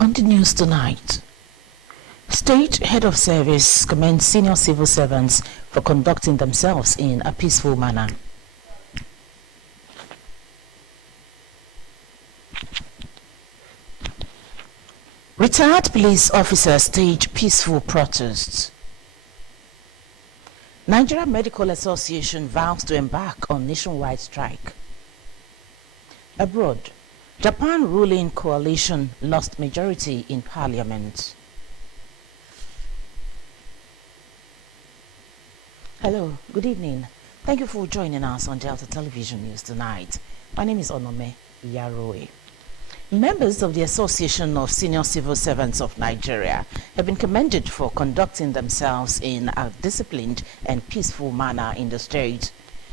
On the news tonight, State Head of Service commends senior civil servants for conducting themselves in a peaceful manner. Retired police officers stage peaceful protests. Nigeria Medical Association vows to embark on nationwide strike. Abroad, Japan ruling coalition lost majority in parliament. Hello, good evening. Thank you for joining us on Delta Television News tonight. My name is Onome Yaroe. Members of the Association of Senior Civil Servants of Nigeria have been commended for conducting themselves in a disciplined and peaceful manner in the state.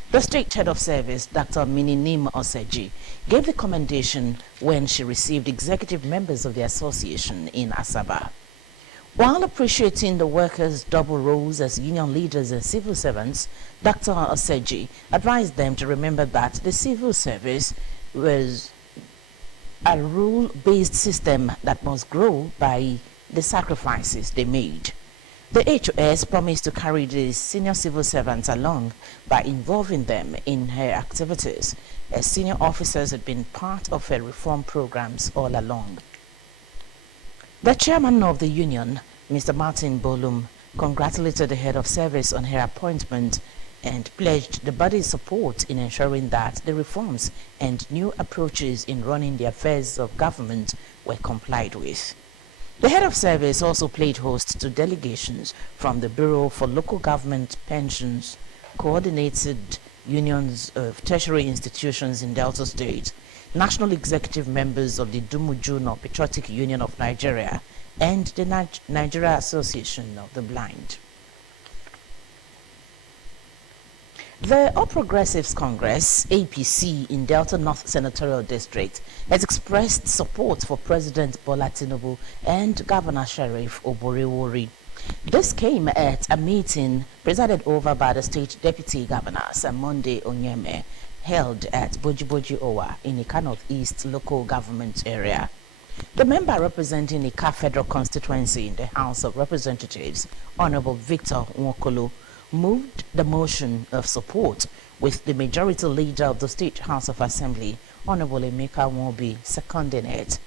The State Head of Service, Dr. Mininim Oseji, gave the commendation when she received executive members of the association in Asaba. While appreciating the workers' double roles as union leaders and civil servants, Dr. Oseji advised them to remember that the civil service was a rule-based system that must grow by the sacrifices they made. The HOS promised to carry the senior civil servants along by involving them in her activities, as senior officers had been part of her reform programs all along. The chairman of the union, Mr. Martin Bolum, congratulated the head of service on her appointment and pledged the body's support in ensuring that the reforms and new approaches in running the affairs of government were complied with. The head of service also played host to delegations from the Bureau for Local Government Pensions, coordinated unions of tertiary institutions in Delta State, national executive members of the Dumujuno Patriotic Union of Nigeria, and the Nigeria Association of the Blind. The All Progressives Congress, APC, in Delta North Senatorial District has expressed support for President Bola Tinubu and Governor Sheriff Oborewori. This came at a meeting presided over by the State Deputy Governor, Monday Onyeme, held at Bojiboji Owa in Ika Northeast local government area. The member representing Ika Federal Constituency in the House of Representatives, Honorable Victor Nwokolo, moved the motion of support, with the majority leader of the State House of Assembly, Honorable Emeka Nwobi, seconding it.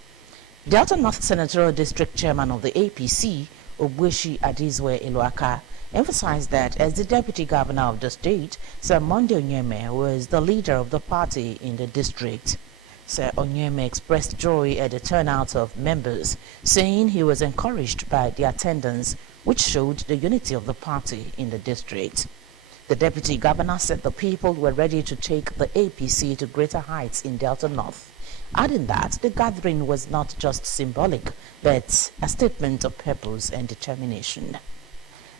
Delta North Senatorial District Chairman of the APC, Ogbueshi Adizwe Eluaka, emphasized that as the Deputy Governor of the state, Sir Monday Onyeme was the leader of the party in the district. Sir Onyeme expressed joy at the turnout of members, saying he was encouraged by the attendance, which showed the unity of the party in the district. The Deputy Governor said the people were ready to take the APC to greater heights in Delta North, adding that the gathering was not just symbolic, but a statement of purpose and determination.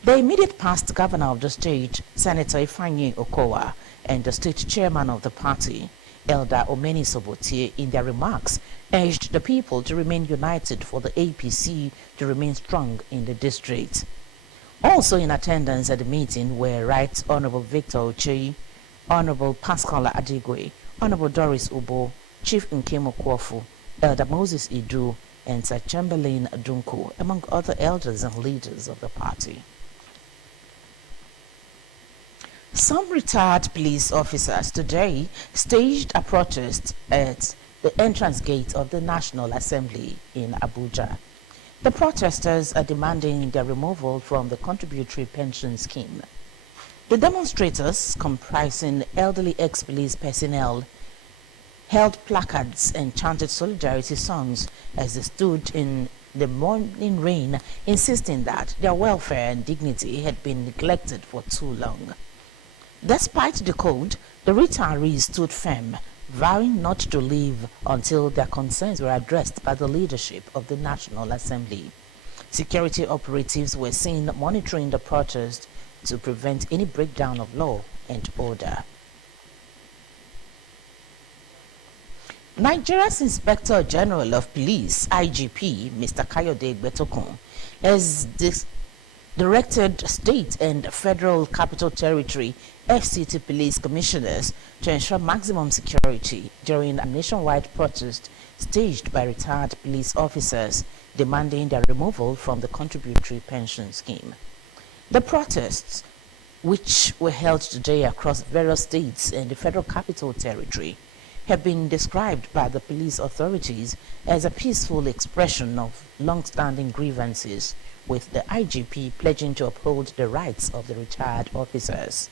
The immediate past governor of the state, Senator Ifeanyi Okowa, and the state chairman of the party, Elder Omeni Sobotie, in their remarks, urged the people to remain united for the APC to remain strong in the district. Also in attendance at the meeting were Right Honorable Victor Ocheyi, Honorable Pascal Adigwe, Honorable Doris Ubo, Chief Nkemo Kwofu, Elder Moses Idu, and Sir Chamberlain Dunko, among other elders and leaders of the party. Some retired police officers today staged a protest at the entrance gate of the National Assembly in Abuja. The protesters are demanding their removal from the contributory pension scheme. The demonstrators, comprising elderly ex-police personnel, held placards and chanted solidarity songs as they stood in the morning rain, insisting that their welfare and dignity had been neglected for too long. Despite the cold, the retirees stood firm, vowing not to leave until their concerns were addressed by the leadership of the National Assembly. Security operatives were seen monitoring the protest to prevent any breakdown of law and order. Nigeria's Inspector General of Police, IGP, Mr. Kayode Betokun, has directed state and federal capital territory FCT police commissioners to ensure maximum security during a nationwide protest staged by retired police officers demanding their removal from the contributory pension scheme. The protests, which were held today across various states and the Federal Capital Territory, have been described by the police authorities as a peaceful expression of long-standing grievances, with the IGP pledging to uphold the rights of the retired officers.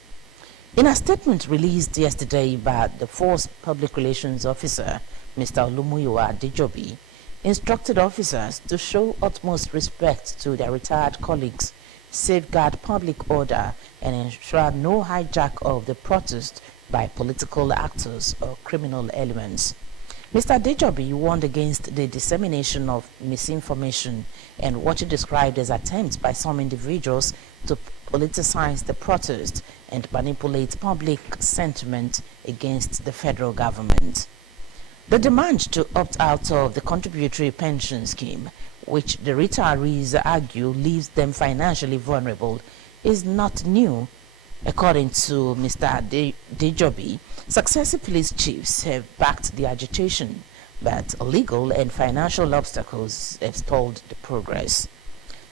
In a statement released yesterday by the Force Public Relations Officer, Mr. Olumuyiwa Adejobi, instructed officers to show utmost respect to their retired colleagues, safeguard public order, and ensure no hijack of the protest by political actors or criminal elements. Mr. Adejobi warned against the dissemination of misinformation and what he described as attempts by some individuals to politicize the protest and manipulate public sentiment against the federal government. The demand to opt out of the contributory pension scheme, which the retirees argue leaves them financially vulnerable, is not new. According to Mr. Adejobi, successive police chiefs have backed the agitation, but legal and financial obstacles have stalled the progress.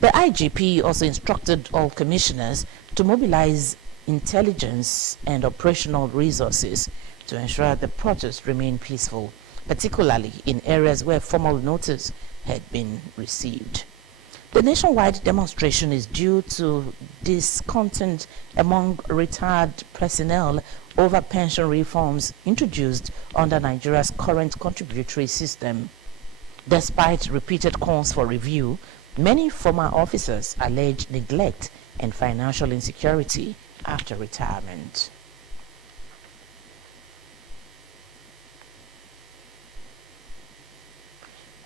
The IGP also instructed all commissioners to mobilize intelligence and operational resources to ensure the protests remain peaceful, particularly in areas where formal notice had been received. The nationwide demonstration is due to discontent among retired personnel over pension reforms introduced under Nigeria's current contributory system. Despite repeated calls for review, many former officers allege neglect and financial insecurity after retirement.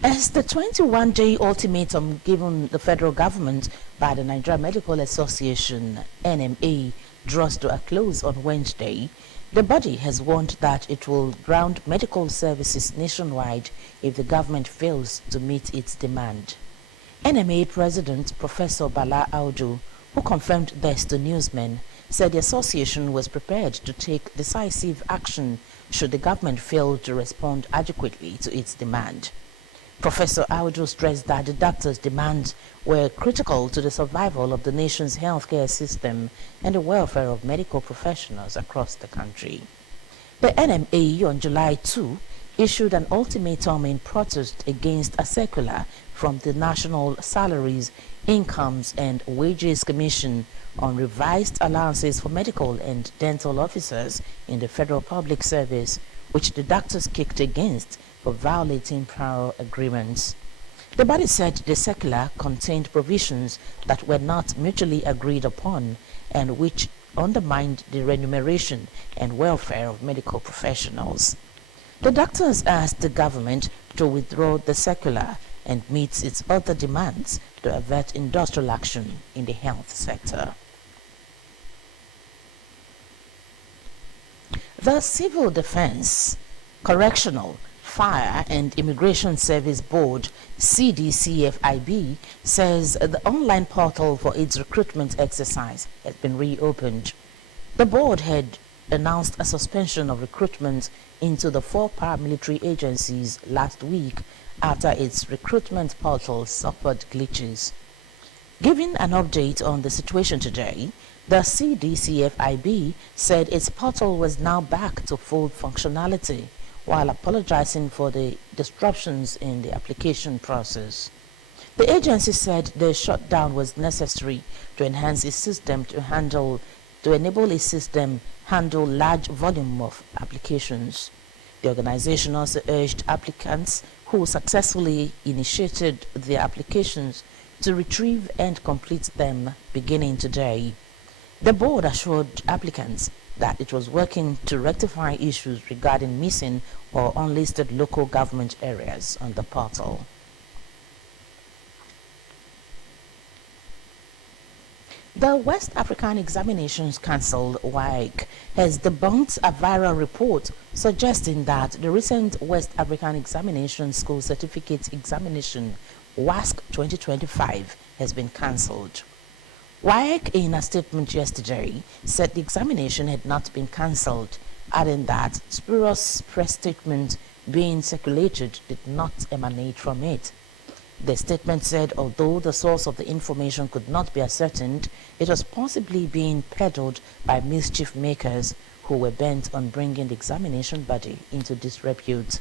As the 21-day ultimatum given the federal government by the Nigeria Medical Association, NMA, draws to a close on Wednesday, the body has warned that it will ground medical services nationwide if the government fails to meet its demand. NMA President Professor Bala Audu, who confirmed this to newsmen, said the association was prepared to take decisive action should the government fail to respond adequately to its demand. Professor Audu stressed that the doctors' demands were critical to the survival of the nation's healthcare system and the welfare of medical professionals across the country. The NMA on July 2 issued an ultimatum in protest against a circular from the National Salaries, Incomes and Wages Commission on revised allowances for medical and dental officers in the Federal Public Service, which the doctors kicked against for violating prior agreements. The body said the circular contained provisions that were not mutually agreed upon and which undermined the remuneration and welfare of medical professionals. The doctors asked the government to withdraw the circular and meet its other demands to avert industrial action in the health sector. The Civil Defense, Correctional, Fire and Immigration Service Board, CDCFIB, says the online portal for its recruitment exercise has been reopened. The board had announced a suspension of recruitment into the 4 paramilitary agencies last week after its recruitment portal suffered glitches. Giving an update on the situation today, the CDCFIB said its portal was now back to full functionality, while apologizing for the disruptions in the application process. The agency said the shutdown was necessary to enhance its system to enable its system handle large volume of applications. The organization also urged applicants who successfully initiated their applications to retrieve and complete them beginning today. The board assured applicants that it was working to rectify issues regarding missing or unlisted local government areas on the portal. The West African Examinations Council, WAEC, has debunked a viral report suggesting that the recent West African Examination School Certificate Examination, WASC 2025, has been cancelled. WAEC, in a statement yesterday, said the examination had not been cancelled, adding that spurious press statements being circulated did not emanate from it. The statement said although the source of the information could not be ascertained, it was possibly being peddled by mischief makers who were bent on bringing the examination body into disrepute.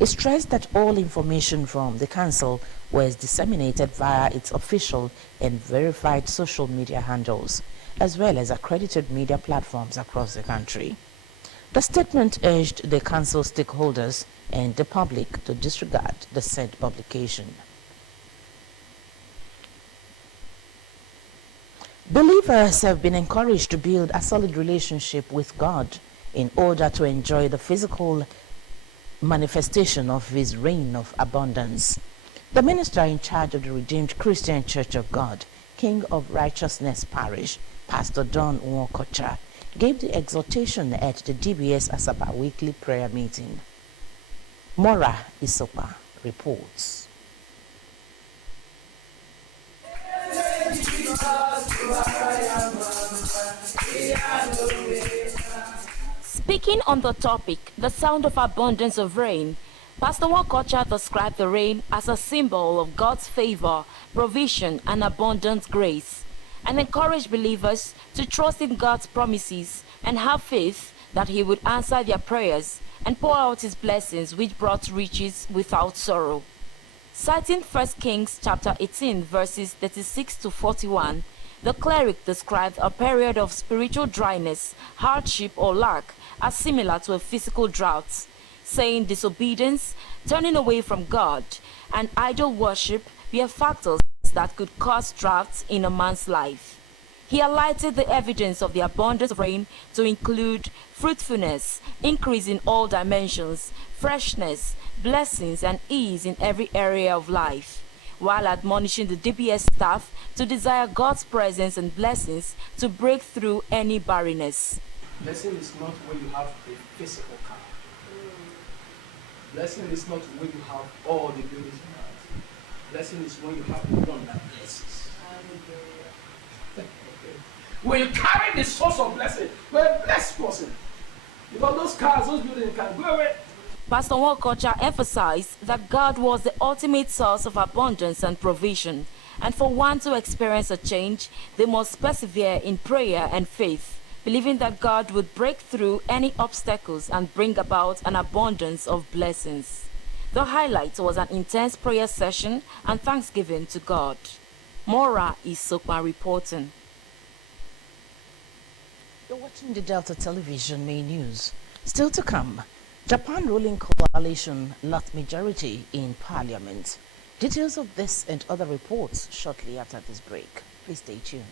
It stressed that all information from the council was disseminated via its official and verified social media handles, as well as accredited media platforms across the country. The statement urged the council stakeholders and the public to disregard the said publication. Believers have been encouraged to build a solid relationship with God in order to enjoy the physical manifestation of His reign of abundance. The minister in charge of the Redeemed Christian Church of God, King of Righteousness Parish, Pastor Don Nwokocha, gave the exhortation at the DBS Asaba weekly prayer meeting. Mora Isopa reports. Speaking on the topic, the sound of abundance of rain, Pastor Nwokocha described the rain as a symbol of God's favor, provision, and abundant grace, and encouraged believers to trust in God's promises and have faith that He would answer their prayers and pour out His blessings which brought riches without sorrow. Citing 1 Kings chapter 18 verses 36 to 41, the cleric described a period of spiritual dryness, hardship, or lack as similar to a physical drought, saying disobedience, turning away from God, and idol worship were factors that could cause droughts in a man's life. He highlighted the evidence of the abundance of rain to include fruitfulness, increase in all dimensions, freshness, blessings, and ease in every area of life, while admonishing the DBS staff to desire God's presence and blessings to break through any barrenness. Blessing is not when you have a physical car. Blessing is not when you have all the buildings in life. Blessing is when you have one that blesses. Okay. When you carry the source of blessing, you're a blessed person. Because those cars, those buildings can go away. Pastor Nwokocha emphasized that God was the ultimate source of abundance and provision, and for one to experience a change, they must persevere in prayer and faith, believing that God would break through any obstacles and bring about an abundance of blessings. The highlight was an intense prayer session and thanksgiving to God. Mora Isopa reporting. You're watching the Delta Television main news. Still to come, Japan ruling coalition lost majority in parliament. Details of this and other reports shortly after this break. Please stay tuned.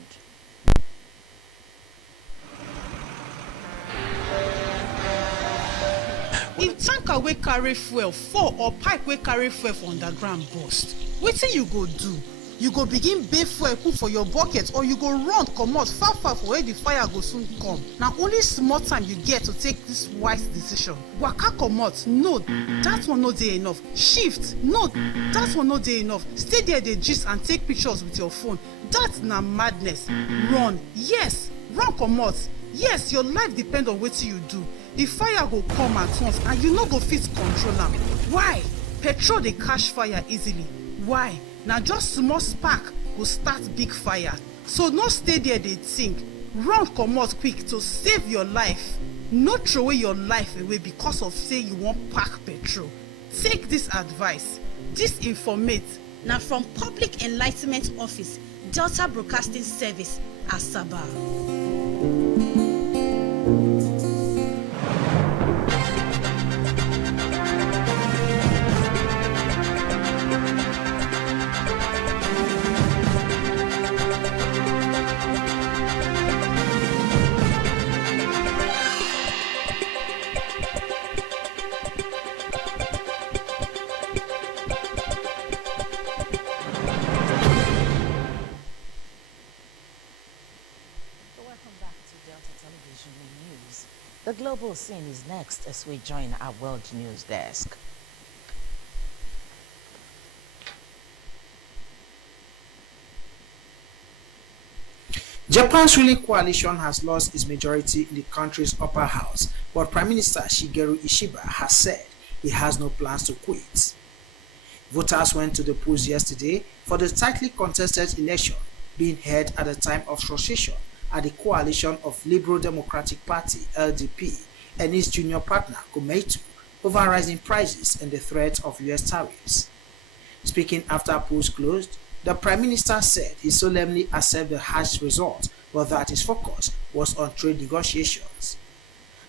If tanker wey carry fuel fall or pipe wey carry fuel for underground burst, wetin you go do? You go begin bail fuel put for your bucket, or you go run comot far for where the fire go soon come. Na only small time you get to take this wise decision. Waka comot, no, that one no dey enough. Shift, no, that one no dey enough. Stay there dey gist and take pictures with your phone. That na madness. Run, yes, run comot. Yes, your life depend on wetin you do. The fire go come at once and you no go fit control am. Why? Petrol dey catch fire easily. Why? Na just small spark go start big fire. So no stay there dey think. Run comot quick to save your life. No throw away your life away because of say you wan pack petrol. Take this advice. This informate na from Public Enlightenment Office, Delta Broadcasting Service, Asaba. The global scene is next as we join our world news desk. Japan's ruling coalition has lost its majority in the country's upper house, but Prime Minister Shigeru Ishiba has said he has no plans to quit. Voters went to the polls yesterday for the tightly contested election being held at the time of frustration at the coalition of Liberal Democratic Party (LDP) and its junior partner Komeito over rising prices and the threat of US tariffs. Speaking after polls closed, the Prime Minister said he solemnly accepted the harsh result, but that his focus was on trade negotiations.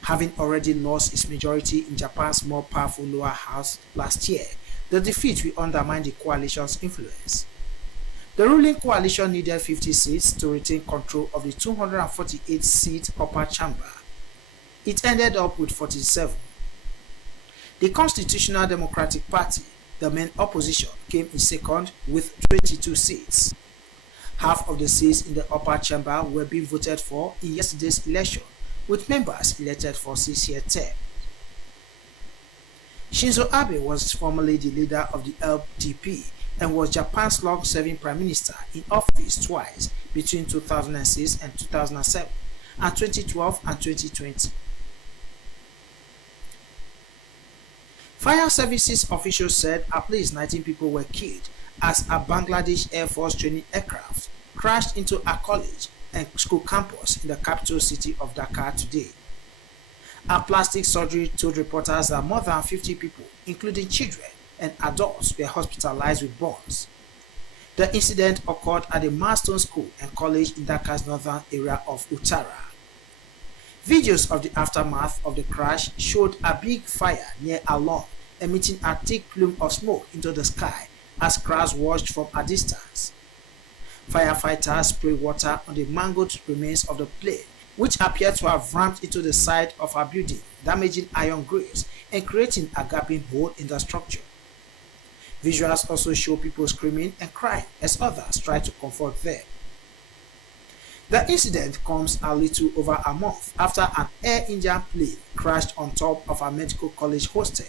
Having already lost his majority in Japan's more powerful lower house last year, the defeat will undermine the coalition's influence. The ruling coalition needed 50 seats to retain control of the 248-seat upper chamber. It ended up with 47. The Constitutional Democratic Party, the main opposition, came in second with 22 seats. Half of the seats in the upper chamber were being voted for in yesterday's election, with members elected for 6-year term. Shinzo Abe was formerly the leader of the LDP and was Japan's long-serving prime minister in office twice between 2006 and 2007, and 2012 and 2020. Fire services officials said at least 19 people were killed as a Bangladesh Air Force training aircraft crashed into a college and school campus in the capital city of Dhaka today. A plastic surgery told reporters that more than 50 people, including children and adults, were hospitalized with burns. The incident occurred at the Marston School and College in Dhaka's northern area of Uttara. Videos of the aftermath of the crash showed a big fire near a lawn, emitting a thick plume of smoke into the sky as crowds watched from a distance. Firefighters sprayed water on the mangled remains of the plane, which appeared to have rammed into the side of a building, damaging iron grills and creating a gaping hole in the structure. Visuals also show people screaming and crying as others try to comfort them. The incident comes a little over a month after an Air India plane crashed on top of a medical college hostel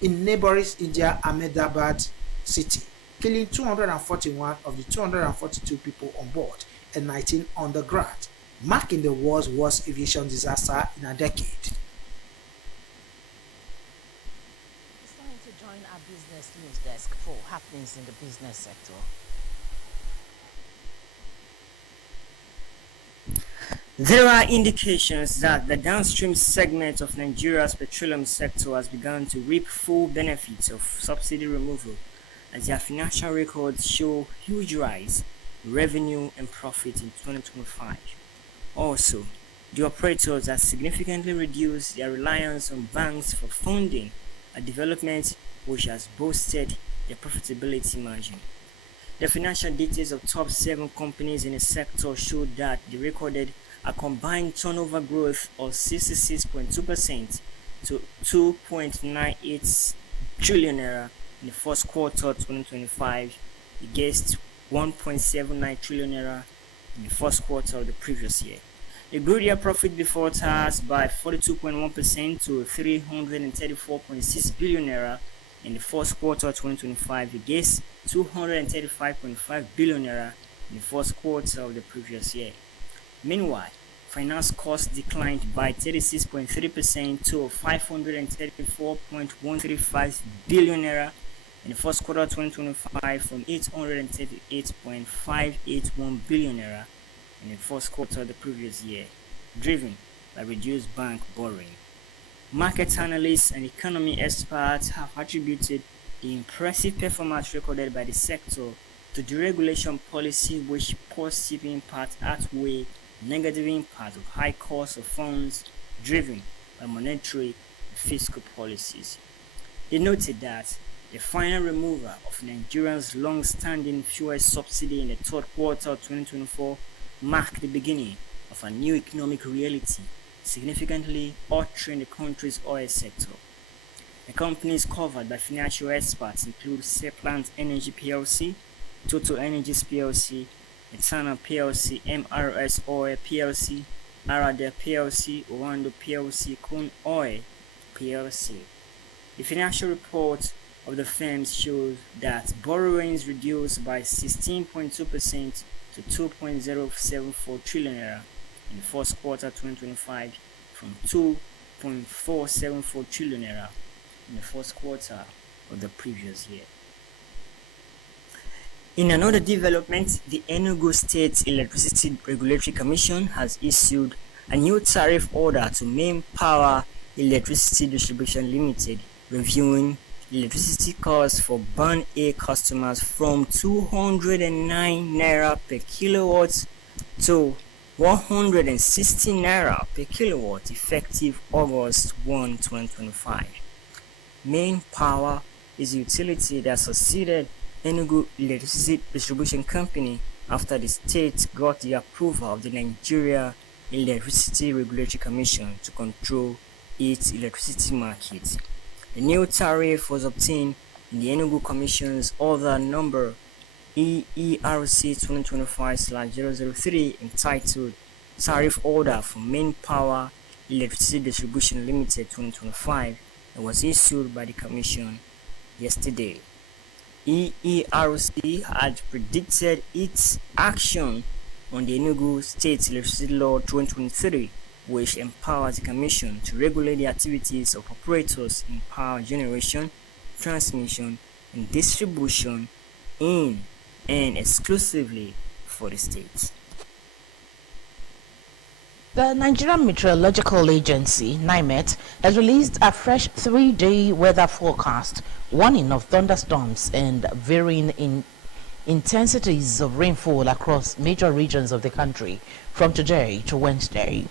in neighboring India Ahmedabad city, killing 241 of the 242 people on board and 19 on the ground, marking the world's worst aviation disaster in a decade. It's time to join our business news desk for happenings in the business sector. There are indications that the downstream segment of Nigeria's petroleum sector has begun to reap full benefits of subsidy removal, as their financial records show huge rise in revenue and profit in 2025. Also, the operators have significantly reduced their reliance on banks for funding, a development which has boosted their profitability margin. The financial details of top 7 companies in the sector showed that they recorded a combined turnover growth of 66.2% to 2.98 trillion naira in the first quarter 2025 against 1.79 trillion naira in the first quarter of the previous year. They grew their profit before tax by 42.1% to 334.6 billion naira in the first quarter 2025 against 235.5 billion naira in the first quarter of the previous year. Meanwhile, finance costs declined by 36.3% to 534.135 billion naira in the first quarter of 2025 from 838.581 billion naira in the first quarter of the previous year, driven by reduced bank borrowing. Market analysts and economy experts have attributed the impressive performance recorded by the sector to deregulation policy, which positive impact outweigh negative impact of high cost of funds driven by monetary and fiscal policies. They noted that the final removal of Nigeria's long-standing fuel subsidy in the third quarter of 2024 marked the beginning of a new economic reality, significantly altering the country's oil sector. The companies covered by financial experts include Seplant Energy PLC, Total Energies PLC, Etana PLC, MRS Oil PLC, Aradel PLC, Owando PLC, Kun Oil PLC. The financial report of the firms shows that borrowings reduced by 16.2% to 2.074 trillion naira in the first quarter 2025 from 2.474 trillion naira in the first quarter of the previous year. In another development, the Enugu State Electricity Regulatory Commission has issued a new tariff order to Main Power Electricity Distribution Limited, reviewing electricity costs for Band A customers from 209 naira per kilowatt to 160 naira per kilowatt effective August 1, 2025. Main Power is a utility that succeeded Enugu Electricity Distribution Company after the state got the approval of the Nigeria Electricity Regulatory Commission to control its electricity market. The new tariff was obtained in the Enugu Commission's order number EERC 2025/003 entitled Tariff Order for Main Power Electricity Distribution Limited 2025 and was issued by the Commission yesterday. EERC had predicted its action on the Enugu State Electricity Law 2023, which empowers the Commission to regulate the activities of operators in power generation, transmission, and distribution in and exclusively for the state. The Nigerian Meteorological Agency, NIMET, has released a fresh 3-day weather forecast, warning of thunderstorms and varying in intensities of rainfall across major regions of the country from today to Wednesday.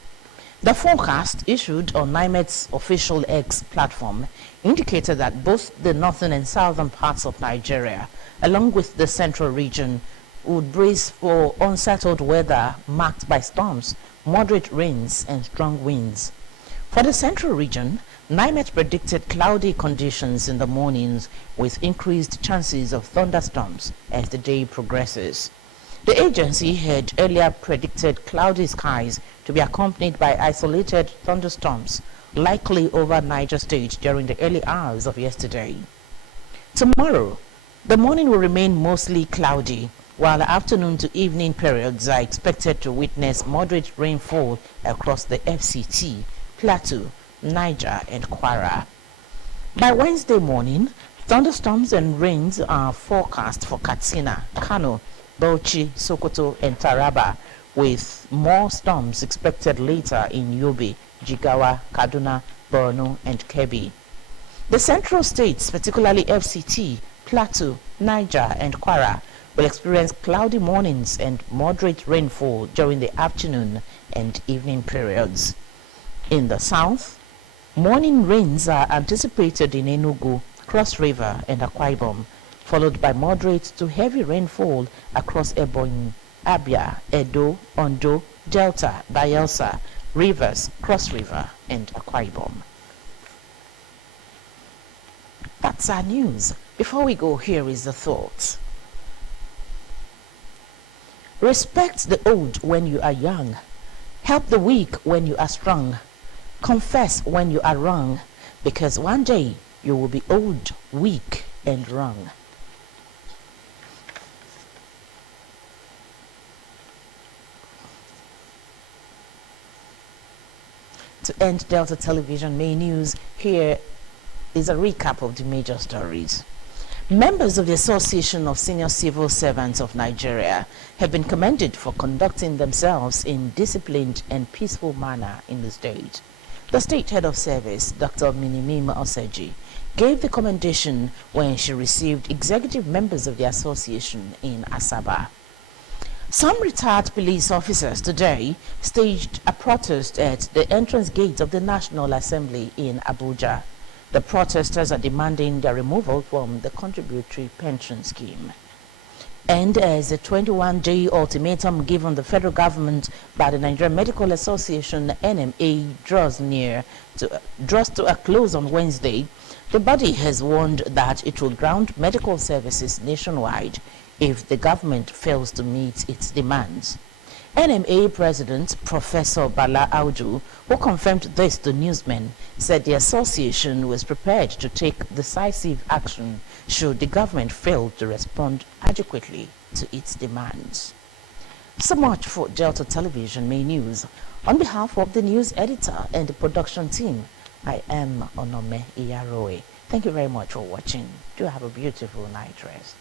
The forecast, issued on NIMET's official X platform, indicated that both the northern and southern parts of Nigeria, along with the central region, would brace for unsettled weather marked by storms, moderate rains, and strong winds. For the central region, NIMET predicted cloudy conditions in the mornings with increased chances of thunderstorms as the day progresses. The agency had earlier predicted cloudy skies to be accompanied by isolated thunderstorms, likely over Niger State during the early hours of yesterday. Tomorrow, the morning will remain mostly cloudy, while the afternoon to evening periods are expected to witness moderate rainfall across the FCT, Plateau, Niger, and Kwara. By Wednesday morning, thunderstorms and rains are forecast for Katsina, Kano, Bauchi, Sokoto, and Taraba, with more storms expected later in Yobe, Jigawa, Kaduna, Borno, and Kebbi. The central states, particularly FCT, Plateau, Niger, and Kwara, will experience cloudy mornings and moderate rainfall during the afternoon and evening periods. In the south, morning rains are anticipated in Enugu, Cross River, and Akwa Ibom, followed by moderate to heavy rainfall across Ebonyi, Abia, Edo, Ondo, Delta, Bayelsa, Rivers, Cross River, and Akwa Ibom. That's our news. Before we go, here is the thought. Respect the old when you are young. Help the weak when you are strong. Confess when you are wrong, because one day you will be old, weak, and wrong. To end Delta Television main news, here is a recap of the major stories. Members of the Association of Senior Civil Servants of Nigeria have been commended for conducting themselves in disciplined and peaceful manner in the state. The state head of service, Dr. Minimim Oseji, gave the commendation when she received executive members of the association in Asaba. Some retired police officers today staged a protest at the entrance gate of the National Assembly in Abuja. The protesters are demanding their removal from the contributory pension scheme. And as a 21-day ultimatum given the federal government by the Nigerian Medical Association (NMA) draws to a close on Wednesday, the body has warned that it will ground medical services nationwide if the government fails to meet its demands. NMA President Professor Bala Audu, who confirmed this to newsmen, said the association was prepared to take decisive action should the government fail to respond adequately to its demands. So much for Delta Television main news. On behalf of the news editor and the production team, I am Onome Iyaroe. Thank you very much for watching. Do have a beautiful night rest.